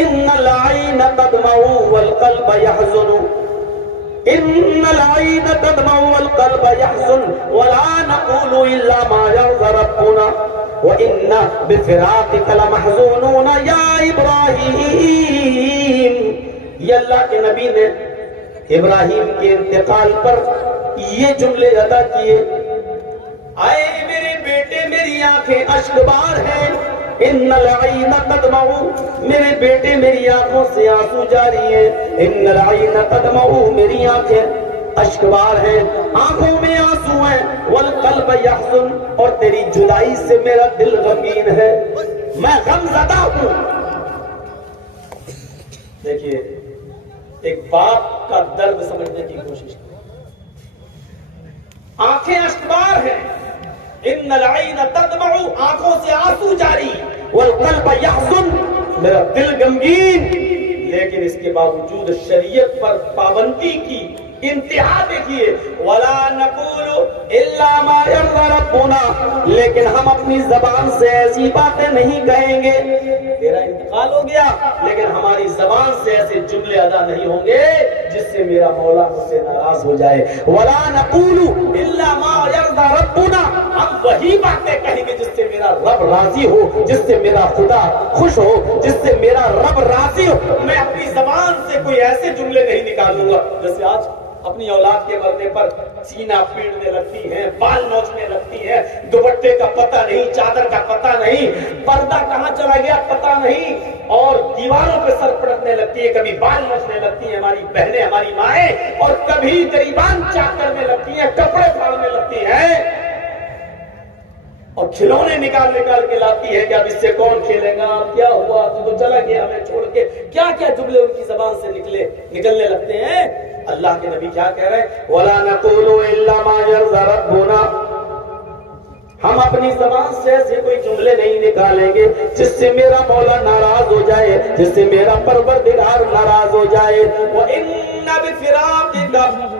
ان العین تدمع والقلب يحزن ان العین تدمع والقلب يحزن ولا نقول الا ما يرضى ربنا وإنا بفراقك لمحزونون یا ابراہیم. یہ اللہ کے نبی نے ابراہیم کے انتقال پر یہ جملے ادا کیے. آئے میرے بیٹے میری آنکھیں اشکبار ہیں. ان العین تدمع میرے بیٹے میری آنکھوں سے آنسو جاری ہیں. ان العین تدمع میری آنکھیں اشکبار ہیں, آنکھوں میں آنسو ہیں. والقلب یحزن اور تیری جدائی سے میرا دل غمگین ہے, میں غم زدہ ہوں. دیکھیے ایک باپ کا درد سمجھنے کی کوشش کریں. آنکھیں اشکبار ہیں, ان العین تدمع آنکھوں سے آنسو جاری, والقلب یحزن میرا دل غمگین. لیکن اس کے باوجود شریعت پر پابندی کی انتہا دیکھیے. ولا نقول الا ما يرضى ربنا, لیکن ہم اپنی زبان سے ایسی باتیں نہیں کہیں گے. تیرا انتقال ہو گیا لیکن ہماری زبان سے ایسے جملے ادا نہیں ہوں گے جس سے میرا مولا مجھ سے ناراض ہو جائے. ولا نقول الا ما يرضى ربنا, ہم وہی باتیں کہیں گے جس سے میرا رب راضی ہو, جس سے میرا خدا خوش ہو, جس سے میرا رب راضی ہو. میں اپنی زبان سے کوئی ایسے جملے نہیں نکالوں گا جیسے آج اپنی اولاد کے مرنے پر سینہ پیڑنے لگتی ہیں, بال نوچنے لگتی ہیں, دوپٹے کا پتہ نہیں, چادر کا پتہ نہیں, پردہ کہاں چلا گیا پتہ نہیں, اور دیواروں پہ سر پڑکنے لگتی ہے. کبھی بال نوچنے لگتی ہیں ہماری بہنیں ہماری مائیں, اور کبھی غریبان چاک کرنے لگتی ہیں, کپڑے پھاڑنے لگتی ہیں, اور کھلونے نکال کے لاتی ہے کہ اب اس سے کون کھیلے گا, کیا ہوا تو چلا گیا ہمیں چھوڑ کے. کیا کیا جملے ان کی زبان سے نکلنے لگتے ہیں. اللہ کے نبی کیا کہہ رہے ہیں, وَلَا نَقُولُ إِلَّا مَا يَرْضَى رَبُّنَا, ہم اپنی زبان سے ایسے کوئی جملے نہیں نکالیں گے جس سے میرا مولا ناراض ہو جائے, جس سے میرا پروردگار ناراض ہو جائے. وَإِنَّ بِفِرَاقِكَ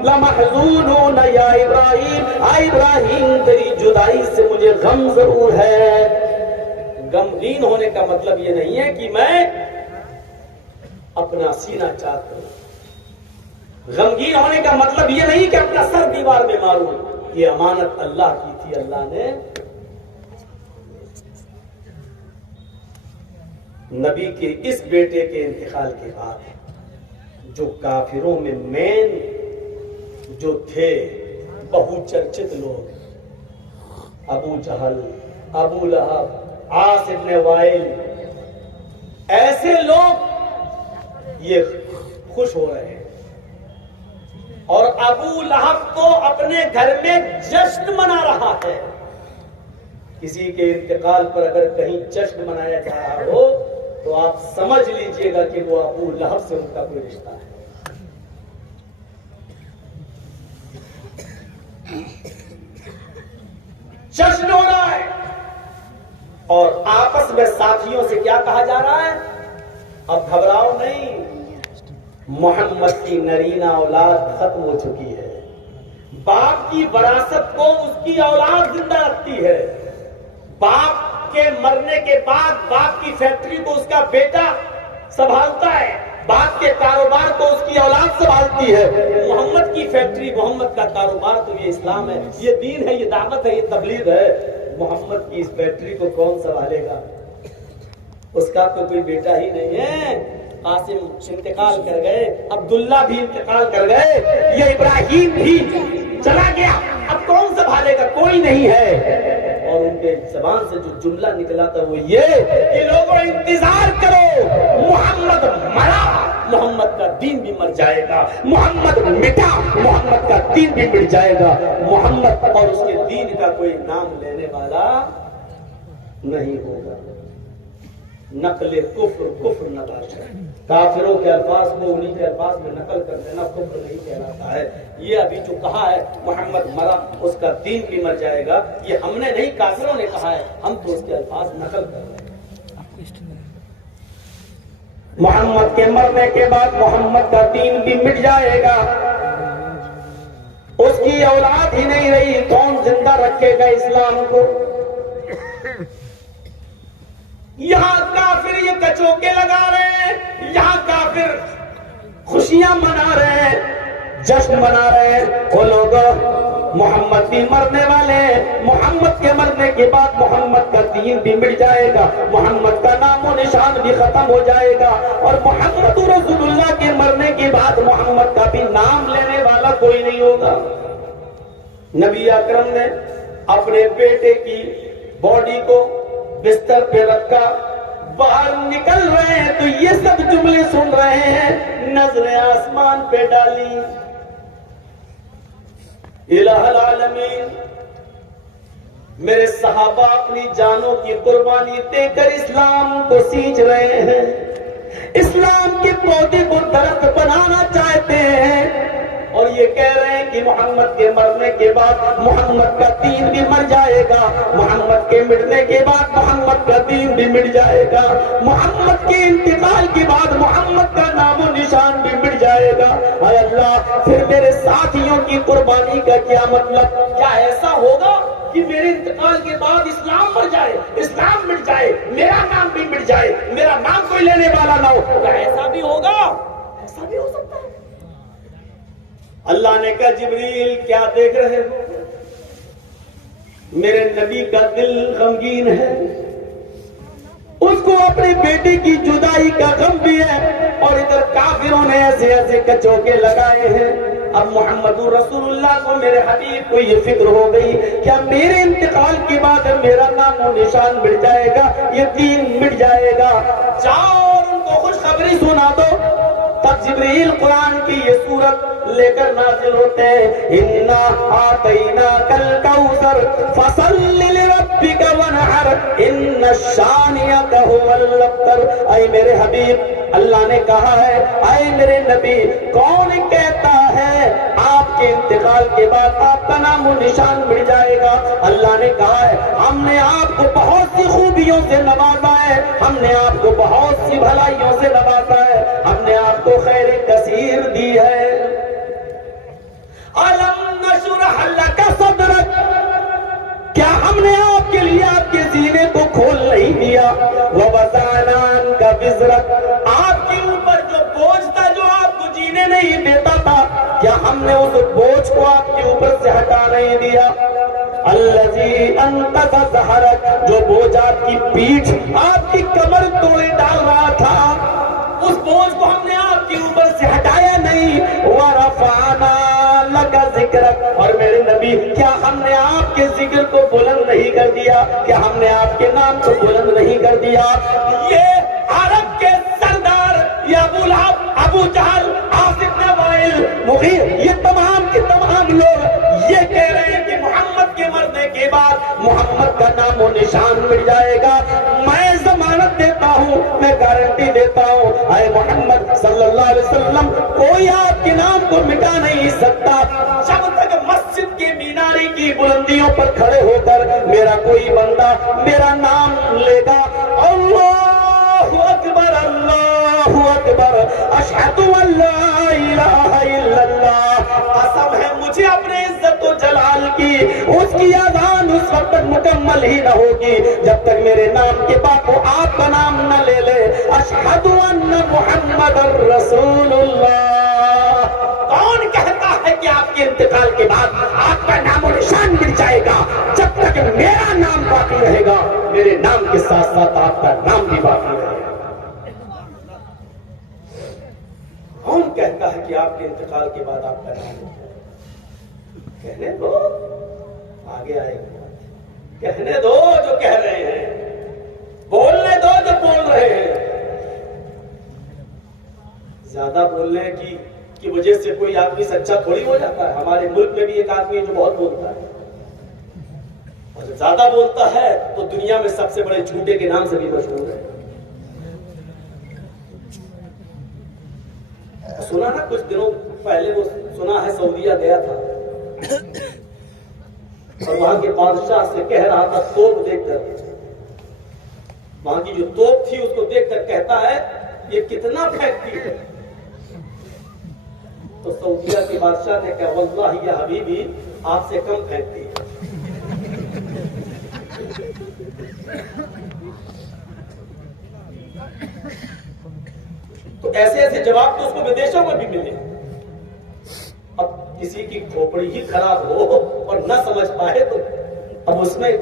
لَمَحْزُونُونَ يَا إِبْرَاهِيمُ, اے ابراہیم تیری جدائی سے مجھے غم ضرور ہے. غمگین ہونے کا مطلب یہ نہیں ہے کہ میں اپنا سینہ چاہتا ہوں. غمگین ہونے کا مطلب یہ نہیں کہ اپنا سر دیوار میں ماروں. یہ امانت اللہ کی تھی, اللہ نے نبی کے اس بیٹے کے انتقال کے بعد جو کافروں میں مین جو تھے بہو چرچت لوگ, ابو جہل, ابو لہب, عاص ابن وائل, ایسے لوگ یہ خوش ہو رہے ہیں. اور ابو لہب تو اپنے گھر میں جشن منا رہا ہے. کسی کے انتقال پر اگر کہیں جشن منایا جا رہا ہو تو آپ سمجھ لیجئے گا کہ وہ ابو لہب سے ان کا کوئی رشتہ ہے. جشن ہو رہا ہے اور آپس میں ساتھیوں سے کیا کہا جا رہا ہے, اب گھبراؤ نہیں, محمد کی نرینہ اولاد ختم ہو چکی ہے. باپ کی وراثت کو اس کی اولاد زندہ رکھتی ہے. باپ کے مرنے کے بعد باپ کی فیکٹری کو اس کا بیٹا سنبھالتا ہے, باپ کے کاروبار کو اس کی اولاد سنبھالتی ہے. محمد کی فیکٹری, محمد کا کاروبار تو یہ اسلام ہے, یہ دین ہے, یہ دعوت ہے, یہ تبلیغ ہے. محمد کی اس فیکٹری کو کون سنبھالے گا؟ اس کا تو کوئی بیٹا ہی نہیں ہے. قاسم انتقال کر گئے, عبداللہ بھی انتقال کر گئے, یہ ابراہیم بھی چلا گیا, اب کون سنبھالے گا؟ کوئی نہیں ہے. اور ان کے زبان سے جو جملہ نکلا تھا وہ یہ کہ لوگوں انتظار کرو, محمد مرا, محمد کا دین بھی مر جائے گا. محمد مٹا, محمد کا دین بھی مٹ جائے گا. محمد اور اس کے دین کا کوئی نام لینے والا نہیں ہوگا. نقل کفر, کفر نہ باشا. کافروں کے الفاظ کو انہی کے الفاظ میں نقل کر دینا کفر نہیں کہلاتا ہے. یہ ابھی جو کہا ہے محمد مرا, اس کا دین بھی مر جائے گا, یہ ہم نے نہیں کافروں نے کہا ہے, ہم تو اس کے الفاظ نقل کر رہے ہیں. محمد کے مرنے کے بعد محمد کا دین بھی مٹ جائے گا, اس کی اولاد ہی نہیں رہی, کون زندہ رکھے گا اسلام کو؟ یہاں کافر یہ کچوکے لگا رہے ہیں کر خوشیاں منا رہے ہیں، جشن منا رہے ہیں، وہ لوگ محمد بھی مرنے والے ہیں، محمد کے مرنے کے بعد محمد کا دین بھی مٹ جائے گا، محمد کا نام و نشان بھی ختم ہو جائے گا، اور محمد رسول اللہ کے مرنے کے بعد محمد کا بھی نام لینے والا کوئی نہیں ہوگا۔ نبی اکرم نے اپنے بیٹے کی باڈی کو بستر پہ رکھا، باہر نکل رہے ہیں تو یہ سب جملے سن رہے ہیں، نظریں آسمان پہ ڈالی، الہ العالمین، میرے صحابہ اپنی جانوں کی قربانی دے کر اسلام کو سینچ رہے ہیں، اسلام کے پودے کو درخت بنانا چاہتے ہیں، اور یہ کہہ رہے ہیں کہ محمد کے مرنے کے بعد محمد کا دین بھی مر جائے گا، محمد کے مٹنے کے بعد محمد کا دین بھی مٹ جائے گا، محمد کے انتقال کے بعد محمد کا نام و نشان بھی مٹ جائے گا۔ اے اللہ، پھر میرے ساتھیوں کی قربانی کا کیا مطلب؟ کیا ایسا ہوگا کہ میرے انتقال کے بعد اسلام مر جائے، اسلام مٹ جائے، میرا نام بھی مٹ جائے، میرا نام کوئی لینے والا نہ ہو؟ کیا ایسا بھی ہوگا؟ ایسا بھی ہو سکتا ہے؟ اللہ نے کہا جبریل کیا دیکھ رہے ہو؟ میرے نبی کا دل غمگین ہے، اس کو اپنے بیٹے کی جدائی کا غم بھی ہے، اور ادھر کافروں نے ایسے ایسے کچوکے لگائے ہیں۔ اب محمد رسول اللہ کو، میرے حبیب کو یہ فکر ہو گئی کیا میرے انتقال کے بعد میرا نام و نشان مٹ جائے گا، یہ دین مٹ جائے گا؟ جاؤ اور ان کو خوشخبری سنا دو۔ تب جبریل قرآن کی یہ سورت لے کر نازل ہوتے ہیں، اِنَّا آتَيْنَاكَ الْكَوْثَرَ فَصَلِّ لِرَبِّكَ وَانْحَرْ إِنَّ شَانِئَكَ هُوَ الْأَبْتَرُ۔ اے میرے حبیب، اللہ نے کہا ہے، اے میرے نبی، کون کہتا ہے آپ کے انتقال کے بعد آپ کا نام و نشان مٹ جائے گا؟ اللہ نے کہا ہے، ہم نے آپ کو بہت سی خوبیوں سے نوازا ہے، ہم نے آپ کو بہت سی بھلائیوں سے نوازا ہے، ہم نے آپ کو خیر کثیر دی ہے۔ أَلَمْ نَشْرَحْ لَكَ صَدْرَكَ، کیا ہم نے آپ کے لیے آپ کے سینے کو کھول نہیں دیا؟ وَوَضَعْنَا عَنْكَ وِزْرَكَ، آپ کے اوپر جو بوجھ تھا جو آپ کو جینے نہیں دیتا تھا، کیا ہم نے اس بوجھ کو آپ کے اوپر سے ہٹا نہیں دیا؟ الَّذِي أَنقَضَ ظَهْرَكَ، جو بوجھ آپ کی پیٹھ، آپ کی کمر توڑے ڈال رہا تھا، اس بوجھ کو ہم نے آپ کے اوپر سے ہٹایا نہیں۔ وَرَفَعْنَا لَكَ ذِكْرَكَ، اور میرے نبی، کیا ہم نے آپ کے ذکر کو بلند نہیں کر دیا؟ کیا ہم نے آپ کے نام کو بلند نہیں کر دیا؟ یہ عرب کے سردار، یہ ابو لہب، ابو جہل، عاص بن وائل، مغیر، یہ تمام کے تمام لوگ یہ کہہ رہے ہیں کہ محمد کے مرنے کے بعد محمد کا نام و نشان مٹ جائے گا۔ میں ضمانت دیتا ہوں، میں گارنٹی دیتا ہوں، اے محمد صلی اللہ علیہ وسلم، کوئی آپ کے نام کو مٹا نہیں سکتا جب تک مسجد کے مینارے کی بلندیوں پر کھڑے ہو کر میرا کوئی بندہ میرا نام لے گا، اللہ اکبر، اللہ اکبر، اشہد ان لا الہ الا اللہ، قسم ہے مجھے اپنے عزت و جلال کی، اس کی اذان اس وقت تک مکمل ہی نہ ہوگی جب تک میرے نام کے بعد وہ آپ کا نام نہ لے لے، اشہد ان محمد رسول اللہ۔ کون کہتا ہے کہ آپ کے انتقال کے بعد آپ کا نام و نشان مٹ جائے گا؟ جب تک میرا نام باقی رہے گا، میرے نام کے ساتھ ساتھ آپ کا نام بھی باقی رہے گا۔ کون کہتا ہے کہ آپ کے انتقال کے بعد آپ کا نام مٹ جائے گا؟ کہنے دو، آگے آئے گا، کہنے دو جو کہہ رہے ہیں، بولنے دو جو بول رہے ہیں۔ زیادہ بولنے کی وجہ سے کوئی آدمی سچا تھوڑی ہو جاتا ہے۔ ہمارے ملک میں بھی ایک آدمی ہے جو بہت بولتا ہے، اور جو زیادہ بولتا ہے تو دنیا میں سب سے بڑے جھوٹے کے نام سے بھی مشہور ہے۔ سنا نا کچھ دنوں پہلے، وہ سنا ہے سعودیہ گیا تھا اور وہاں کے بادشاہ سے کہہ رہا تھا توپ دیکھ کر، وہاں کی جو توپ تھی اس کو دیکھ کر کہتا ہے یہ کتنا پھینکتی ہے؟ تو سعودیہ کے بادشاہ نے کہا واللہ یا حبیبی آپ سے کم پھینکتی ہے۔ تو ایسے ایسے جواب تو اس کو ودیشوں میں بھی ملے. اب کسی کی کھوپڑی ہی خراب ہو اور نہ سمجھ پائے تو اب اس میں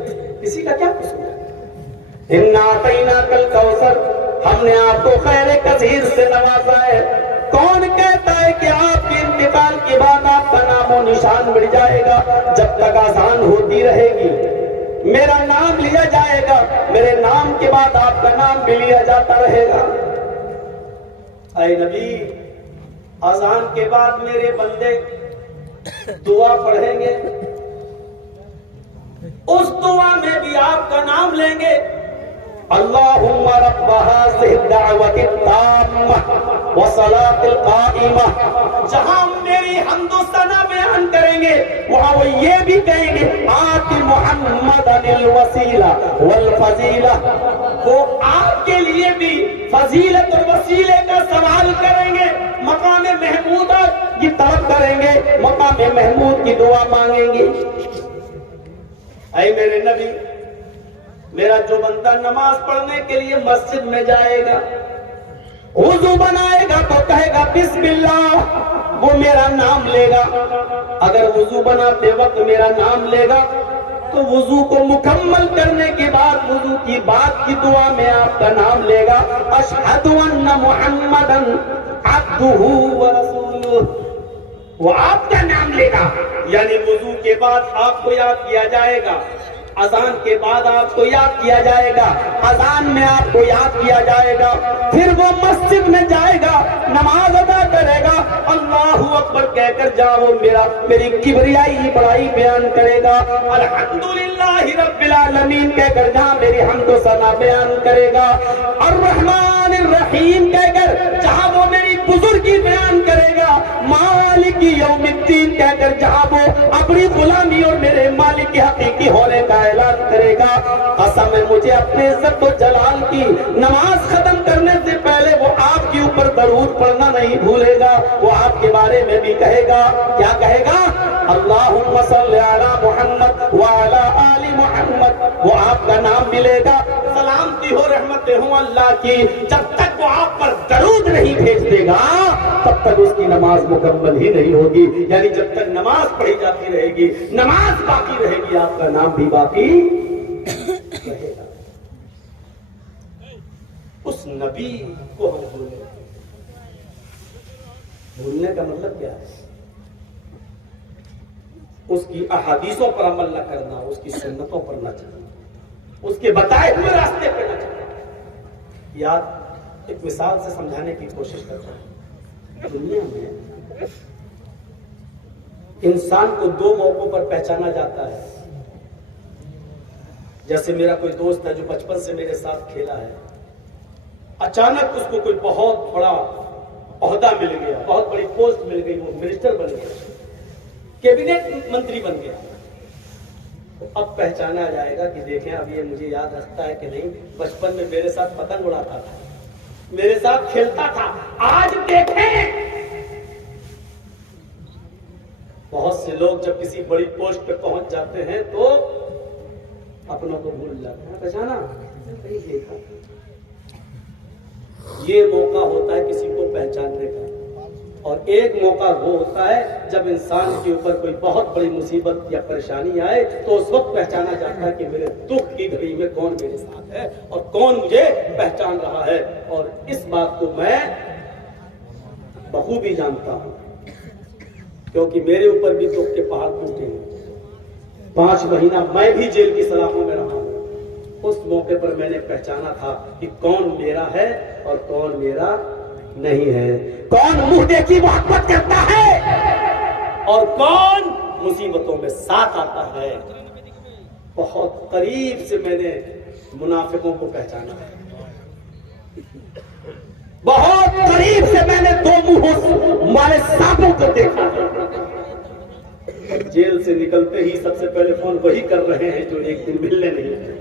کسی کا کیا قصور ہے؟ اِنَّا أَعْطَيْنَاكَ الْكَوْثَرَ، ہم نے آپ کو خیر کثیر سے نوازا ہے. کون کہتا ہے کہ آپ کے انتقال کے بعد آپ کا نام و نشان مٹ جائے گا؟ جب تک آسان ہوتی رہے گی میرا نام لیا جائے گا، میرے نام کے بعد آپ کا نام بھی لیا جاتا رہے گا. اے نبی، اذان کے بعد میرے بندے دعا پڑھیں گے، اس دعا میں بھی آپ کا نام لیں گے. اللہم رب هذه الدعوة التامة والصلاة القائمة. جہاں میری حمد و ثنا بیان کریں گے وہاں وہ یہ بھی کہیں گے آت محمد الوسیلہ والفضیلہ. وہ آپ کے لیے بھی فضیلت اور وسیلے کا سوال کریں گے، مقام محمود کی طلب کریں گے، مقام محمود کی دعا مانگیں گے. اے میرے نبی، میرا جو بندہ نماز پڑھنے کے لیے مسجد میں جائے گا، وضو بنائے گا تو کہے گا بسم اللہ، وہ میرا نام لے گا. اگر وضو بناتے وقت میرا نام لے گا تو وضو کو مکمل کرنے کے بعد وضو کی بعد کی دعا میں آپ کا نام لے گا اشہد ان محمدًا عبدہ ورسولہ. وہ آپ کا نام لے گا، یعنی وضو کے بعد آپ کو یاد کیا جائے گا، اذان کے بعد آپ کو یاد کیا جائے گا، اذان میں آپ کو یاد کیا جائے گا. پھر وہ مسجد میں جائے گا، نماز ادا کرے گا، اللہ اکبر کہہ کر جہاں وہ میری کبریائی بڑائی بیان کرے گا، الحمدللہ رب العالمین کہہ کر جہاں میری حمد و ثنا بیان کرے گا، الرحمن الرحیم کہہ کر جہاں وہ میری بزرگی بیان کرے گا، مالک یوم الدین کہہ کر جہاں وہ اپنی غلامی اور میرے مالک کی حقیقی ہونے کا اعلان کرے گا. قسم ہے مجھے اپنے عزت و جلال کی، نماز ختم کرنے سے پہلے وہ آپ کے اوپر درود پڑھنا نہیں بھولے گا. وہ آپ کے بارے میں بھی کہے گا، کیا کہے گا؟ اللہم صلی علی محمد وعلی آل محمد. وہ آپ کا نام ملے گا، سلامتی ہو رحمتیں ہوں اللہ کی. جب تک وہ آپ پر درود نہیں بھیج دے گا تب تک اس کی نماز مکمل ہی نہیں ہوگی. یعنی جب تک نماز پڑھی جاتی رہے گی، نماز باقی رہے گی، آپ کا نام بھی باقی رہے گا. اس نبی کو ہم بھولنے کا مطلب کیا ہے؟ اس کی احادیثوں پر عمل نہ کرنا، اس کی سنتوں پر نہ چلنا، اس کے بتائے ہوئے راستے پہ نہ چلنا. یاد ایک مثال سے سمجھانے کی کوشش کرتا ہوں. دنیا میں انسان کو دو موقعوں پر پہچانا جاتا ہے. جیسے میرا کوئی دوست ہے جو بچپن سے میرے ساتھ کھیلا ہے، اچانک اس کو کوئی بہت بڑا عہدہ مل گیا، بہت بڑی پوسٹ مل گئی، وہ منسٹر بن گیا، کیبنٹ منتری بن گیا. تو اب پہچانا جائے گا کہ دیکھیں اب یہ مجھے یاد رکھتا ہے کہ نہیں، بچپن میں میرے ساتھ پتنگ اڑاتا تھا، میرے ساتھ کھیلتا تھا. آج دیکھیں بہت سے لوگ جب کسی بڑی پوسٹ پہ پہنچ جاتے ہیں تو اپنوں کو بھول جاتے ہیں. پہچانا دیکھا. یہ موقع ہوتا ہے کسی کو پہچاننے کا. اور ایک موقع وہ ہوتا ہے جب انسان کے اوپر کوئی بہت بڑی مصیبت یا پریشانی آئے تو اس وقت پہچانا جاتا ہے کہ میرے دکھ کی گھڑی میں کون میرے ساتھ ہے اور کون مجھے پہچان رہا ہے. اور اس بات کو میں بخوبی جانتا ہوں کیونکہ میرے اوپر بھی دکھ کے پہاڑ ٹوٹے ہیں. 5 مہینہ میں بھی جیل کی سلاخوں میں رہا ہوں. اس موقع پر میں نے پہچانا تھا کہ کون میرا ہے اور کون میرا نہیں ہے، کون منہ دیکھی محبت کرتا ہے اور کون مصیبتوں میں ساتھ آتا ہے. بہت قریب سے میں نے منافقوں کو پہچانا ہے، بہت قریب سے میں نے 2 منہوں والے سانپوں کو دیکھا ہے. جیل سے نکلتے ہی سب سے پہلے فون وہی کر رہے ہیں جو ایک دن ملنے نہیں آئے.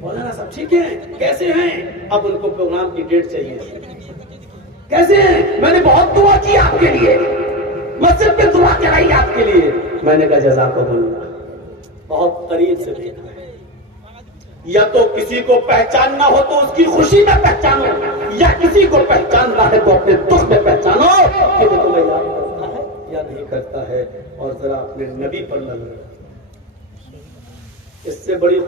مولانا سب ٹھیک ہیں، کیسے ہیں؟ اب ان کو پروگرام کی ڈیٹ چاہیے. کیسے ہیں؟ میں نے بہت دعا کی آپ کے لیے، مسجد پہ دعا کرائی آپ کے لیے. میں نے کہا جزاکم اللہ. بہت قریب سے دیکھا. یا تو کسی کو پہچاننا ہو تو اس کی خوشی میں پہچانو، یا کسی کو پہچاننا ہے تو اپنے کرتا ہے اور ذرا اپنے نبی پر نظر رکھتا ہے۔ اس سے بڑی